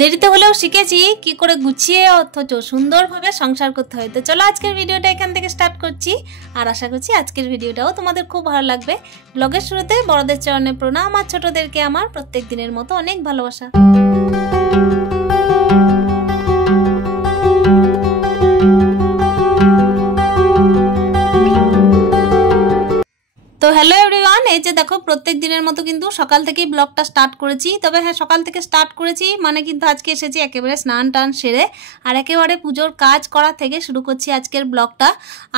দেরিতে হলেও শিখেছি কি করে গুছিয়ে অথচ সুন্দরভাবে সংসার করতে হয়। তো চলো আজকের ভিডিওটা এখান থেকে স্টার্ট করছি, আর আশা করছি আজকের ভিডিওটাও তোমাদের খুব ভালো লাগবে। ব্লগের শুরুতে বড়দের চরণে প্রণাম, আর ছোটদেরকে আমার প্রত্যেক দিনের মতো অনেক ভালোবাসা। তো হ্যালো এভরিওয়ান, এই যে দেখো প্রত্যেক দিনের মতো কিন্তু সকাল থেকেই ব্লগটা স্টার্ট করেছি। তবে হ্যাঁ, সকাল থেকে স্টার্ট করেছি মানে কিন্তু আজকে এসেছি একেবারে স্নান টান সেরে, আর একেবারে পুজোর কাজ করা থেকে শুরু করছি আজকের ব্লগটা।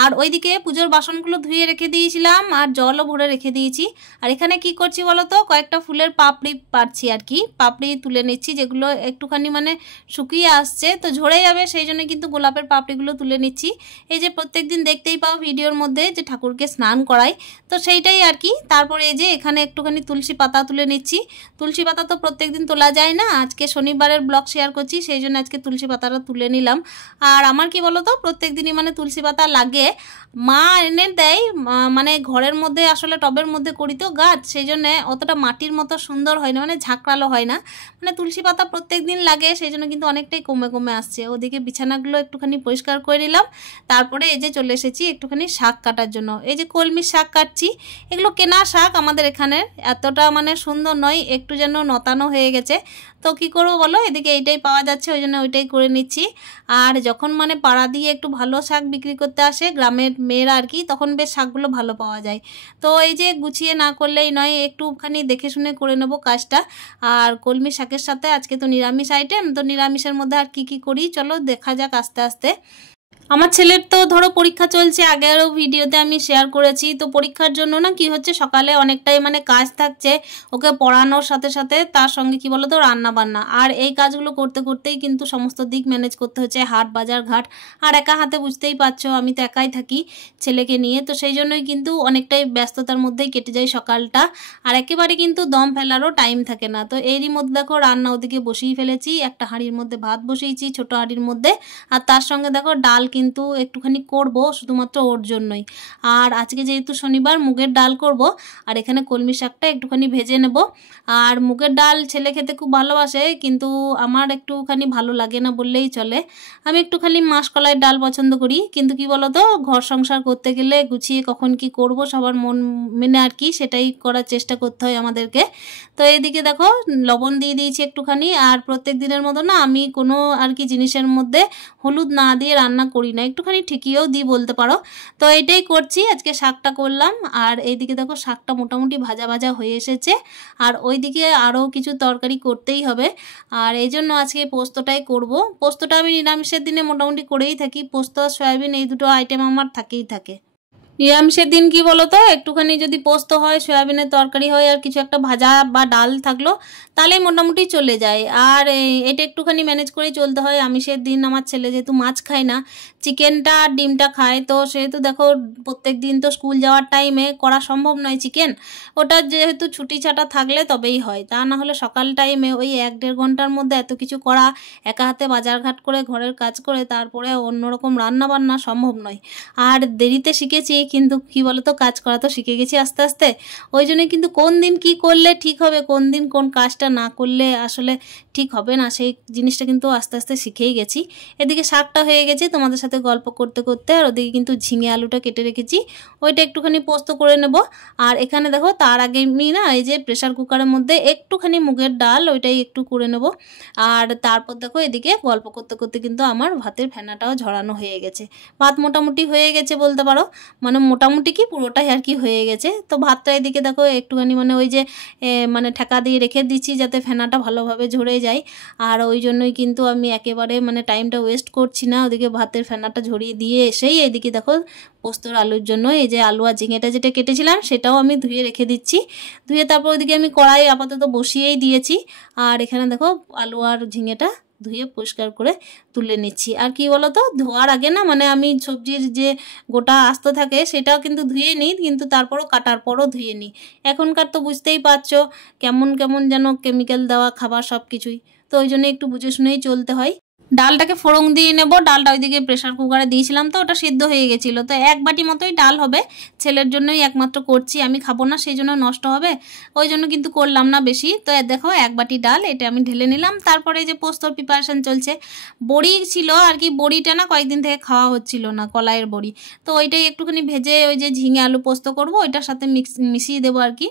আর ওইদিকে পুজোর বাসনগুলো ধুয়ে রেখে দিয়েছিলাম আর জলও ভরে রেখে দিয়েছি। আর এখানে কি করছি বলো তো, কয়েকটা ফুলের পাপড়ি পারছি আর কি, পাপড়ি তুলে নিচ্ছি, যেগুলো একটুখানি মানে শুকিয়ে আসছে তো ঝরে যাবে, সেই জন্য কিন্তু গোলাপের পাপড়িগুলো তুলে নিচ্ছি। এই যে প্রত্যেকদিন দেখতেই পাও ভিডিওর মধ্যে যে ঠাকুরকে স্নান করাই, তো সেইটাই আর কি। তারপরে এই যে এখানে একটুখানি তুলসী পাতা তুলে নিচ্ছি। তুলসী পাতা তো প্রত্যেকদিন তোলা যায় না, আজকে শনিবারের ব্লগ শেয়ার করছি, সেই জন্য আজকে তুলসী পাতাটা তুলে নিলাম। আর আমার কি বলো তো, প্রত্যেক দিনই মানে তুলসী পাতা লাগে, মা এনে দেয়, মানে ঘরের মধ্যে আসলে টবের মধ্যে করি তো গাছ, সেই জন্য অতটা মাটির মতো সুন্দর হয় না, মানে ঝাঁকড়ালো হয় না। মানে তুলসী পাতা প্রত্যেক দিন লাগে, সেই জন্য কিন্তু অনেকটাই কমে কমে আসছে। ওদিকে বিছানাগুলো একটুখানি পরিষ্কার করে নিলাম। তারপরে এই যে চলে এসেছি একটুখানি শাক কাটার জন্য। এই যে কলমির শাক কাটছি, এগুলো কেনা শাক, আমাদের এখানে এতটা মানে সুন্দর নয়, একটু যেন নতানো হয়ে গেছে। তো কি করবো বলো, এদিকে এইটাই পাওয়া যাচ্ছে, ওই জন্য ওইটাই করে নিচ্ছি। আর যখন মানে পাড়া দিয়ে একটু ভালো শাক বিক্রি করতে আসে গ্রামের মেয়েরা আর কি, তখন বেশ শাকগুলো ভালো পাওয়া যায়। তো এই যে গুছিয়ে না করলেই নয়, একটুখানি দেখে শুনে করে নেব কাজটা। আর কলমি শাকের সাথে আজকে তো নিরামিষ আইটেম, তো নিরামিষের মধ্যে আর কি করি চলো দেখা যাক আস্তে আস্তে। আমার ছেলের তো ধরো পরীক্ষা চলছে, আগেরও ভিডিওতে আমি শেয়ার করেছি। তো পরীক্ষার জন্য না কি হচ্ছে, সকালে অনেকটাই মানে কাজ থাকছে, ওকে পড়ানোর সাথে সাথে তার সঙ্গে কি বলো তো রান্না বান্না, আর এই কাজগুলো করতে করতেই কিন্তু সমস্ত দিক ম্যানেজ করতে হচ্ছে, হাট বাজার ঘাট, আর একা হাতে বুঝতেই পারছো আমি তো একাই থাকি ছেলেকে নিয়ে, তো সেই জন্যই কিন্তু অনেকটাই ব্যস্ততার মধ্যেই কেটে যায় সকালটা, আর একেবারে কিন্তু দম ফেলারও টাইম থাকে না। তো এরই মধ্যে দেখো রান্না ওদিকে বসিয়ে ফেলেছি, একটা হাঁড়ির মধ্যে ভাত বসিয়েছি ছোট হাঁড়ির মধ্যে, আর তার সঙ্গে দেখো ডাল কিন্তু একটুখানি করব শুধুমাত্র ওর জন্যই। আর আজকে যেহেতু শনিবার মুগের ডাল করব, আর এখানে কলমি শাকটা একটুখানি ভেজে নেব। আর মুগের ডাল ছেলে খেতে খুব ভালোবাসে, কিন্তু আমার একটুখানি ভালো লাগে না বললেই চলে। আমি একটুখানি মাসকলাইয়ের ডাল পছন্দ করি, কিন্তু কি বলো তো, ঘর সংসার করতে গেলে গুছিয়ে কখন কি করব সবার মন মেনে আর কি, সেটাই করার চেষ্টা করতে হয় আমাদেরকে। তো এইদিকে দেখো লবণ দিয়ে দিয়েছি একটুখানি, আর প্রত্যেক দিনের মতো না আমি কোনো আর কি জিনিসের মধ্যে হলুদ না দিয়ে রান্না করি না, একটুখানি ঠিকিয়েও দিই বলতে পারো। তো এটাই করছি, আজকে শাকটা করলাম। আর এইদিকে দেখো শাকটা মোটামুটি ভাজা ভাজা হয়ে এসেছে, আর ওইদিকে আরও কিছু তরকারি করতেই হবে, আর এই জন্য আজকে পোস্তটাই করব। পোস্তটা আমি নিরামিষের দিনে মোটামুটি করেই থাকি, পোস্ত আর সয়াবিন এই দুটো আইটেম আমার থাকেই থাকে। নিরামিষের দিন কি বলো তো, একটুখানি যদি পোস্ত হয়, সয়াবিনের তরকারি হয়, আর কিছু একটা ভাজা বা ডাল থাকলো, তাহলেই মোটামুটি চলে যায়। আর এটা একটুখানি ম্যানেজ করেই চলতে হয়। আমিষের দিন আমার ছেলে যেহেতু মাছ খায় না, চিকেনটা আর ডিমটা খায়, তো সেহেতু দেখো প্রত্যেক দিন তো স্কুল যাওয়ার টাইমে করা সম্ভব নয় চিকেন, ওটা যেহেতু ছুটি ছাটা থাকলে তবেই হয়, তা না হলে সকাল টাইমে ওই 1-1.5 ঘন্টার মধ্যে এত কিছু করা, একা হাতে বাজারঘাট করে ঘরের কাজ করে তারপরে অন্যরকম রান্না বান্না সম্ভব নয়। আর দেরিতে শিখেছি, কিন্তু কি বলতো কাজ করা তো শিখে গেছি আস্তে আস্তে, ওই জন্য কিন্তু কোন দিন কি করলে ঠিক হবে, কোন দিন কোন কাজটা না করলে আসলে ঠিক হবে না, সেই জিনিসটা কিন্তু আস্তে আস্তে শিখেই গেছি। এদিকে শাকটা হয়ে গেছে তোমাদের সাথে গল্প করতে করতে, আর ওদিকে কিন্তু ঝিঙে আলুটা কেটে রেখেছি, ওইটা একটুখানি পোস্ত করে নেব। আর এখানে দেখো তার আগে আমি না এই যে প্রেশার কুকারের মধ্যে একটুখানি মুগের ডাল ওইটাই একটু করে নেব। আর তারপর দেখো এদিকে গল্প করতে করতে কিন্তু আমার ভাতের ফেনাটাও ঝরানো হয়ে গেছে, ভাত মোটামুটি হয়ে গেছে বলতে পারো, মানে মোটামুটি কি পুরোটাই আর কি হয়ে গেছে। তো ভাতটা এদিকে দেখো একটুখানি মানে ওই যে মানে ঠেকা দিয়ে রেখে দিচ্ছি যাতে ফেনাটা ভালোভাবে ঝরে যায়, আর ওই জন্যই কিন্তু আমি একেবারে মানে টাইমটা ওয়েস্ট করছি না, ওদিকে ভাতের ফেনাটা ঝরিয়ে দিয়ে এসেই এইদিকে দেখো পোস্তর আলুর জন্য এই যে আলু আর ঝিঙেটা যেটা কেটেছিলাম সেটাও আমি ধুয়ে রেখে দিচ্ছি। ধুয়ে তারপর ওইদিকে আমি কড়াই আপাতত বসিয়েই দিয়েছি, আর এখানে দেখো আলু আর ঝিঙেটা ধুয়ে পরিষ্কার করে তুলে নিচ্ছি। আর কি বলো তো, ধোয়ার আগে না মানে আমি সবজির যে গোটা আস্ত থাকে সেটাও কিন্তু ধুয়ে নিই, কিন্তু তারপরও কাটার পরও ধুয়ে নিই। এখনকার তো বুঝতেই পারছো কেমন কেমন যেন কেমিক্যাল দেওয়া খাবার সব কিছুই, তো ওই জন্য একটু বুঝে শুনেই চলতে হয়। ডালটাকে ফোড়ন দিয়ে নেব। ডালটা ওইদিকে প্রেশার কুকারে দিয়েছিলাম, তো ওটা সিদ্ধ হয়ে গেছিলো। তো 1 বাটি মতোই ডাল হবে, ছেলের জন্যই একমাত্র করছি, আমি খাবো না, সেই জন্য নষ্ট হবে, ওই জন্য কিন্তু করলাম না বেশি। তো দেখো 1 বাটি ডাল এটা আমি ঢেলে নিলাম। তারপরে যে পোস্তর প্রিপারেশান চলছে, বড়ি ছিল আর কি, বড়িটা না কয়েকদিন থেকে খাওয়া হচ্ছিল না, কলাইয়ের বড়ি, তো ওইটাই একটুখানি ভেজে ওই যে ঝিঙে আলু পোস্ত করব, ওইটার সাথে মিশিয়ে দেবো আর কি।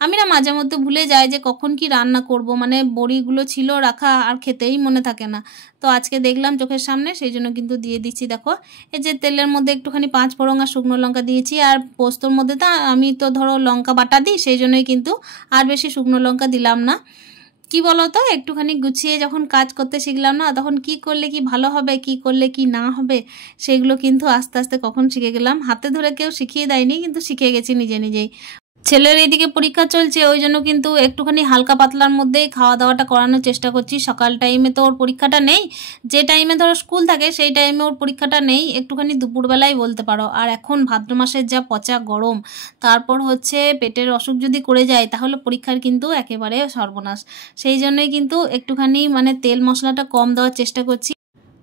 আমি না মাঝে মধ্যে ভুলে যাই যে কখন কি রান্না করব, মানে বড়িগুলো ছিল রাখা আর খেতেই মনে থাকে না। তো আজকে দেখলাম চোখের সামনে, সেই জন্য কিন্তু দিয়ে দিচ্ছি। দেখো এই যে তেলের মধ্যে একটুখানি 5 ফোড়ন আর শুকনো লঙ্কা দিয়েছি, আর পোস্তর মধ্যে তো আমি তো ধরো লঙ্কা বাটা দিই, সেই জন্যই কিন্তু আর বেশি শুকনো লঙ্কা দিলাম না। কি বলো তো, একটুখানি গুছিয়ে যখন কাজ করতে শিখলাম না, তখন কি করলে কি ভালো হবে, কি করলে কি না হবে, সেগুলো কিন্তু আস্তে আস্তে কখন শিখে গেলাম। হাতে ধরে কেউ শিখিয়ে দেয়নি, কিন্তু শিখে গেছি নিজে নিজেই। ছেলের এইদিকে পরীক্ষা চলছে, ওই জন্য কিন্তু একটুখানি হালকা পাতলার মধ্যেই খাওয়া দাওয়াটা করানোর চেষ্টা করছি। সকাল টাইমে তো ওর পরীক্ষাটা নেই, যে টাইমে ধরো স্কুল থাকে সেই টাইমে ওর পরীক্ষাটা নেই, একটুখানি দুপুরবেলায় বলতে পারো। আর এখন ভাদ্র মাসের যা পচা গরম, তারপর হচ্ছে পেটের অসুখ যদি করে যায় তাহলে পরীক্ষার কিন্তু একেবারে সর্বনাশ। সেই জন্যই কিন্তু একটুখানি মানে তেল মশলাটা কম দেওয়ার চেষ্টা করছি।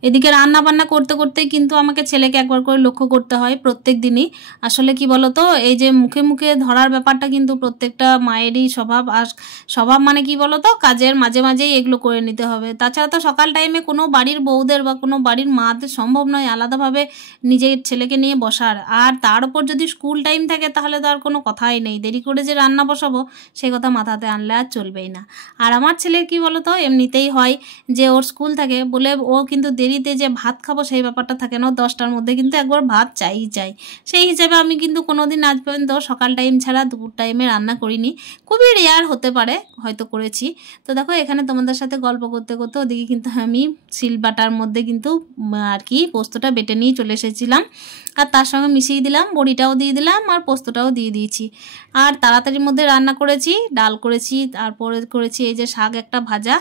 এদিকে রান্না বান্না করতে করতেই কিন্তু আমাকে ছেলেকে একবার করে লক্ষ্য করতে হয় প্রত্যেক দিনই। আসলে কি বলতো, এই যে মুখে মুখে ধরার ব্যাপারটা কিন্তু প্রত্যেকটা মায়েরই স্বভাব। আর স্বভাব মানে কি বলতো, কাজের মাঝে মাঝেই এগুলো করে নিতে হবে। তাছাড়া তো সকাল টাইমে কোনো বাড়ির বউদের বা কোনো বাড়ির মাদের সম্ভব নয় আলাদাভাবে নিজের ছেলেকে নিয়ে বসার। আর তার উপর যদি স্কুল টাইম থাকে তাহলে তো আর কোনো কথাই নেই, দেরি করে যে রান্না বসাবো সেই কথা মাথাতে আনলে আর চলবেই না। আর আমার ছেলের কি বলতো, এমনিতেই হয় যে ওর স্কুল থাকে বলে ও কিন্তু দেরিতে যে ভাত খাবো সেই ব্যাপারটা থাকে না, 10টার মধ্যে কিন্তু একবার ভাত চাই। সেই হিসেবে আমি কিন্তু কোনোদিন আজ পর্যন্ত সকাল টাইম ছাড়া দুপুর টাইমে রান্না করিনি, খুবই রেয়ার হতে পারে হয়তো করেছি। তো দেখো এখানে তোমাদের সাথে গল্প করতে করতে ওদিকে কিন্তু আমি শিল বাটার মধ্যে কিন্তু আর কি পোস্তটা বেটে নিয়ে চলে এসেছিলাম, আর তার সঙ্গে মিশিয়ে দিলাম, বড়িটাও দিয়ে দিলাম আর পোস্তটাও দিয়ে দিয়েছি। আর তাড়াতাড়ির মধ্যে রান্না করেছি, ডাল করেছি, তারপরে করেছি এই যে শাক একটা ভাজা,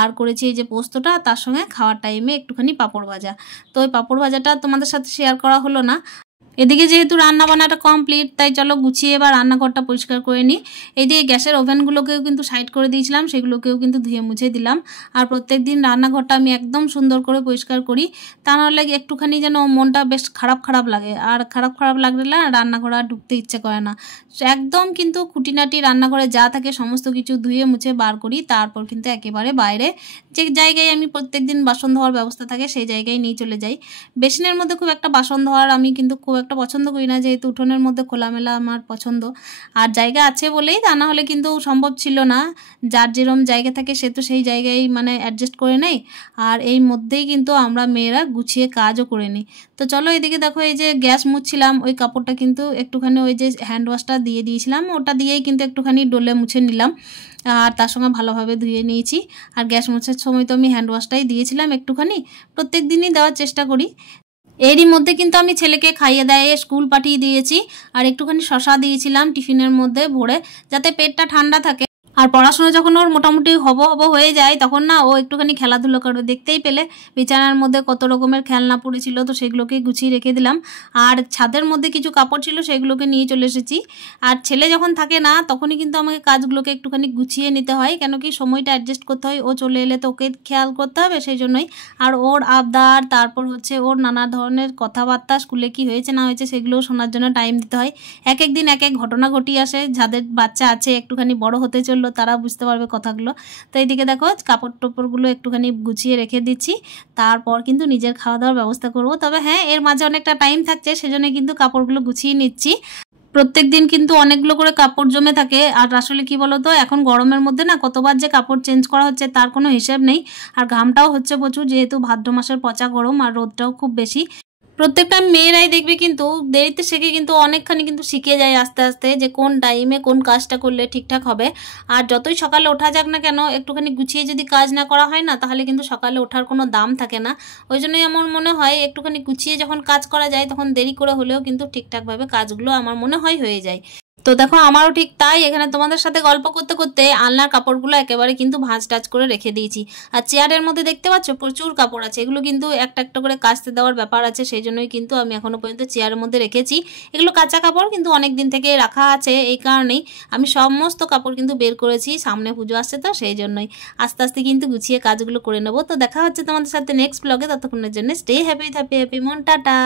আর করেছি এই যে পোস্তটা, তার সঙ্গে খাওয়ার টাইমে একটুখানি পাঁপড় ভাজা। তো ওই পাঁপড় ভাজাটা তোমাদের সাথে শেয়ার করা হলো না। এদিকে যেহেতু রান্না বান্নাটা কমপ্লিট, তাই চলো গুছিয়ে এবার রান্নাঘরটা পরিষ্কার করে নিই। এইদিকে গ্যাসের ওভেনগুলোকেও কিন্তু সাইড করে দিয়েছিলাম, সেগুলোকেও কিন্তু ধুয়ে মুছে দিলাম। আর প্রত্যেক দিন রান্নাঘরটা আমি একদম সুন্দর করে পরিষ্কার করি, তা নাহলে একটুখানি যেন মনটা বেশ খারাপ খারাপ লাগে, আর খারাপ খারাপ লাগলে না রান্নাঘরে আর ঢুকতে ইচ্ছে করে না। একদম কিন্তু খুঁটিনাটি রান্নাঘরে যা থাকে সমস্ত কিছু ধুয়ে মুছে বার করি, তারপর কিন্তু একেবারে বাইরে যে জায়গায় আমি প্রত্যেক দিন বাসন ধোয়ার ব্যবস্থা থাকে সেই জায়গায় নিয়ে চলে যাই। বেসিনের মধ্যে খুব একটা বাসন ধোয়ার আমি কিন্তু খুব একটা পছন্দ করি না, যেহেতু উঠোনের মধ্যে খোলামেলা আমার পছন্দ। আর জায়গা আছে বলেই, তা না হলে কিন্তু সম্ভব ছিল না। যার যেরম জায়গা থাকে সে তো সেই জায়গায় মানে অ্যাডজাস্ট করে নেয়, আর এই মধ্যেই কিন্তু আমরা মেয়েরা গুছিয়ে কাজও করে নিই। তো চলো এদিকে দেখো, এই যে গ্যাস মুছছিলাম, ওই কাপড়টা কিন্তু একটুখানি ওই যে হ্যান্ড ওয়াশটা দিয়ে দিয়েছিলাম, ওটা দিয়েই কিন্তু একটুখানি ডলে মুছে নিলাম, আর তার সঙ্গে ভালোভাবে ধুয়ে নিয়েছি। আর গ্যাস মোছার সময় তো আমি হ্যান্ড ওয়াশটাই দিয়েছিলাম একটুখানি, প্রত্যেক দিনই দেওয়ার চেষ্টা করি। এরই মধ্যে কিন্তু আমি ছেলেকে খাইয়ে দেয় স্কুল পাঠিয়ে দিয়েছি, আর একটুখানি শশা দিয়েছিলাম টিফিনের মধ্যে ভরে, যাতে পেটটা ঠান্ডা থাকে। আর পড়াশোনা যখন ওর মোটামুটি হব হয়ে যায় তখন না ও একটুখানি খেলাধুলো করে, দেখতেই পেলে বিছানার মধ্যে কত রকমের খেলনা পড়েছিল, তো সেগুলোকে গুছিয়ে রেখে দিলাম। আর ছাদের মধ্যে কিছু কাপড় ছিল সেগুলোকে নিয়ে চলে এসেছি। আর ছেলে যখন থাকে না তখনই কিন্তু আমাকে কাজগুলোকে একটুখানি গুছিয়ে নিতে হয়, কেন কি সময়টা অ্যাডজাস্ট করতে হয়, ও চলে এলে তো ওকে খেয়াল করতে হবে, সেই জন্যই। আর ওর আবদার, তারপর হচ্ছে ওর নানা ধরনের কথাবার্তা, স্কুলে কি হয়েছে না হয়েছে সেগুলোও শোনার জন্য টাইম দিতে হয়। এক এক দিন এক এক ঘটনা ঘটিয়ে আসে, যাদের বাচ্চা আছে একটুখানি বড় হতে চললো তারা বুঝতে পারবে কথাগুলো। তো এইদিকে দেখো কাপড় টোপড়গুলো একটুখানি গুছিয়ে রেখে দিচ্ছি, তারপর কিন্তু নিজের খাওয়া দাওয়ার ব্যবস্থা করব। তবে হ্যাঁ, এর মাঝে অনেকটা টাইম থাকছে, সেজন্য কিন্তু কাপড়গুলো গুছিয়ে নিচ্ছি। প্রত্যেক দিন কিন্তু অনেকগুলো করে কাপড় জমে থাকে। আর আসলে কি বলতো, এখন গরমের মধ্যে না কতবার যে কাপড় চেঞ্জ করা হচ্ছে তার কোনো হিসেব নেই। আর ঘামটাও হচ্ছে প্রচুর, যেহেতু ভাদ্র মাসের পচা গরম আর রোদটাও খুব বেশি। প্রত্যেকটা মেয়েরাই দেখবে কিন্তু দেরিতে শিখে কিন্তু অনেকখানি কিন্তু শিখে যায় আস্তে আস্তে, যে কোন টাইমে কোন কাজটা করলে ঠিকঠাক হবে। আর যতই সকালে ওঠা যাক না কেন, একটুখানি গুছিয়ে যদি কাজ না করা হয় না, তাহলে কিন্তু সকালে ওঠার কোনো দাম থাকে না। ওই জন্যই আমার মনে হয় একটুখানি গুছিয়ে যখন কাজ করা যায় তখন দেরি করে হলেও কিন্তু ঠিকঠাকভাবে কাজগুলো আমার মনে হয় হয়ে যায়। তো দেখো আমারও ঠিক তাই, এখানে তোমাদের সাথে গল্প করতে করতে আলনার কাপড়গুলো একেবারে কিন্তু ভাঁজ টাজ করে রেখে দিয়েছি। আর চেয়ারের মধ্যে দেখতে পাচ্ছ প্রচুর কাপড় আছে, এগুলো কিন্তু একটা একটা করে কাচতে দেওয়ার ব্যাপার আছে, সেই জন্যই কিন্তু আমি এখনো পর্যন্ত চেয়ারের মধ্যে রেখেছি। এগুলো কাঁচা কাপড় কিন্তু অনেক দিন থেকে রাখা আছে, এই কারণেই আমি সমস্ত কাপড় কিন্তু বের করেছি, সামনে পুজো আসছে তো সেই জন্যই আস্তে আস্তে কিন্তু গুছিয়ে কাজগুলো করে নেবো। তো দেখা হচ্ছে তোমাদের সাথে নেক্সট ব্লগে, ততক্ষণের জন্য স্টে হ্যাপি হ্যাপি হ্যাপি মন, টাটা।